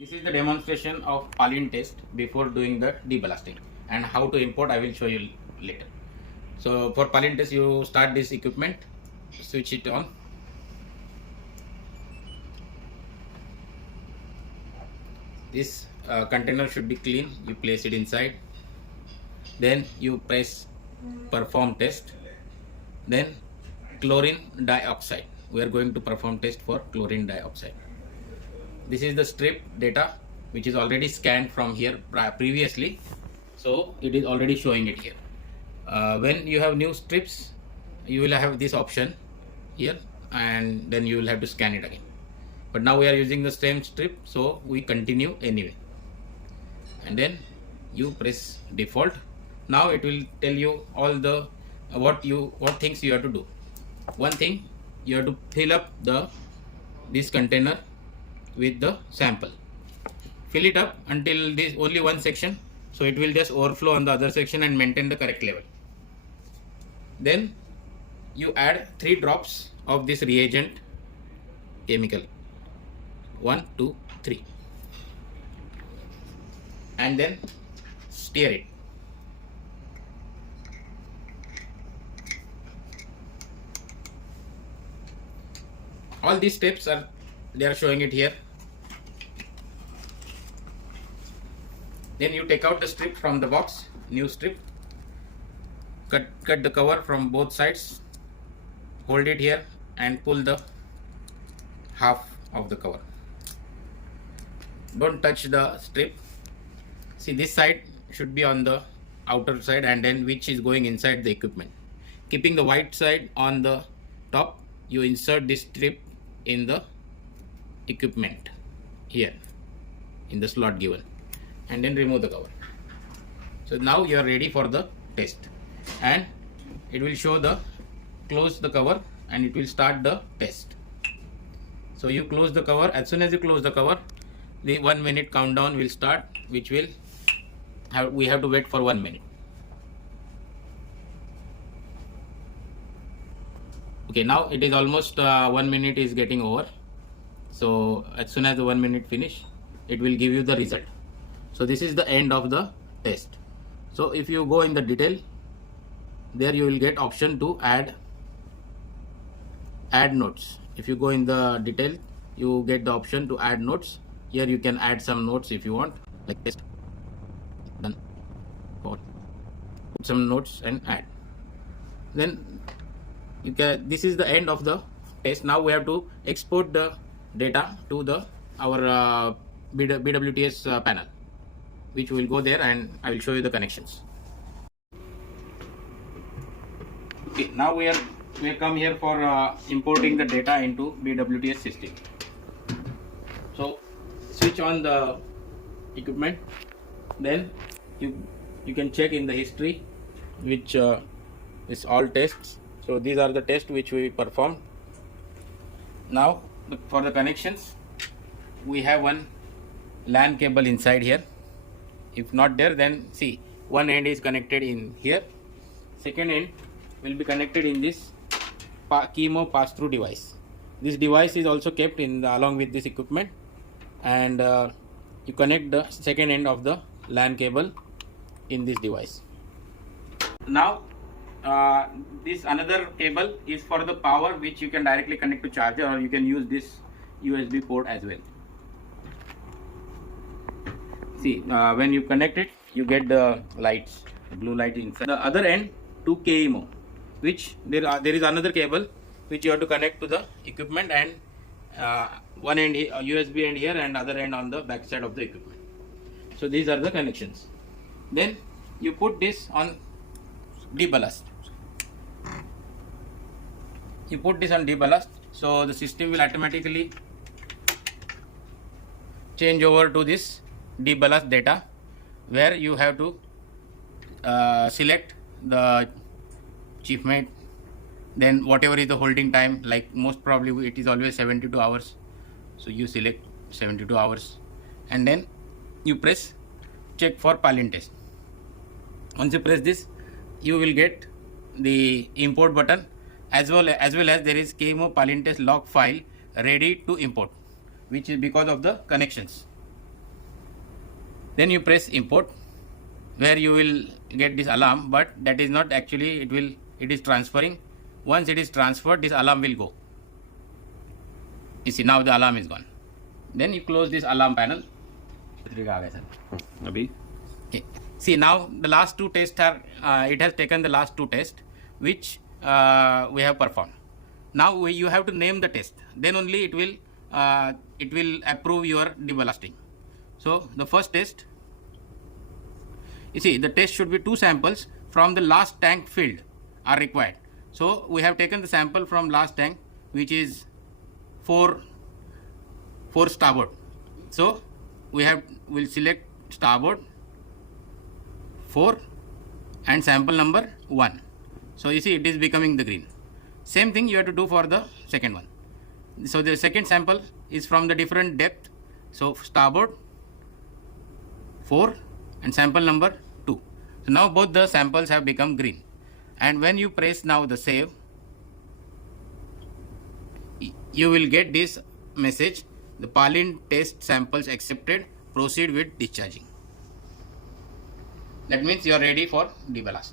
This is the demonstration of Palin test before doing the deballasting, and how to import I will show you later. So for Palin test, you start this equipment, switch it on. This container should be clean. You place it inside. Then you press perform test. Then chlorine dioxide. We are going to perform test for chlorine dioxide. This is the strip data which is already scanned from here previously, so it is already showing it here. When you have new strips, you will have this option here, and then you will have to scan it again. But now we are using the same strip, so we continue anyway. And then you press default. Now it will tell you all the what things you have to do. One thing, you have to fill up this container with the sample. Fill it up until this only one section, so it will just overflow on the other section and maintain the correct level. Then you add 3 drops of this reagent chemical, 1, 2, 3, and then stir it. All these steps they are showing it here. Then you take out the strip from the box, new strip, cut the cover from both sides, hold it here and pull the half of the cover. Don't touch the strip. See, this side should be on the outer side, and then which is going inside the equipment. Keeping the white side on the top, you insert this strip in the equipment here in the slot given, and then remove the cover. So now you are ready for the test, and it will show close the cover and it will start the test. So you close the cover. As soon as you close the cover, the 1 minute countdown will start, which will we have to wait for 1 minute. Okay, now it is almost 1 minute is getting over. So as soon as the 1 minute finish, it will give you the result. So this is the end of the test. So if you go in the detail, there you will get option to add notes. If you go in the detail, you get the option to add notes. Here you can add some notes if you want, like test done, or put some notes and add. Then you can, this is the end of the test. Now we have to export the data to our BWTS panel, which will go there, and I will show you the connections. Okay, now we come here for importing the data into BWTS system. So switch on the equipment, then you can check in the history, which is all tests. So these are the tests which we performed. Now for the connections, we have one LAN cable inside here. If not there, then see, one end is connected in here, second end will be connected in this Kemio pass-through device. This device is also kept in along with this equipment, and you connect the second end of the LAN cable in this device. Now this another cable is for the power, which you can directly connect to charger, or you can use this USB port as well. See, when you connect it, you get the lights, blue light inside. The other end to Kemio, which there is another cable which you have to connect to the equipment, and one end USB end here and other end on the back side of the equipment. So these are the connections. Then you put this on deballast. You put this on deballast, so the system will automatically change over to this deballast data, where you have to select the chief mate, then whatever is the holding time, like most probably it is always 72 hours, so you select 72 hours, and then you press check for Palin test. Once you press this, you will get the import button, as well as there is Kemio Palin test log file ready to import, which is because of the connections. Then you press import, where you will get this alarm, but that is not actually, it is transferring. Once it is transferred, this alarm will go. You see, now the alarm is gone. Then you close this alarm panel. अभी Okay. See, now the last two tests are, it has taken the last two tests which we have performed. Now you have to name the test. Then only it will approve your deblasting. So the first test, you see, the test should be 2 samples from the last tank filled are required. So we have taken the sample from last tank, which is 4 starboard. So we'll select starboard 4 and sample number 1. So you see, it is becoming the green. Same thing you have to do for the second one. So the second sample is from the different depth. So starboard 4 and sample number 2. So now both the samples have become green. And when you press now the save, you will get this message: the Palin test samples accepted, proceed with discharging. That means you are ready for deballast.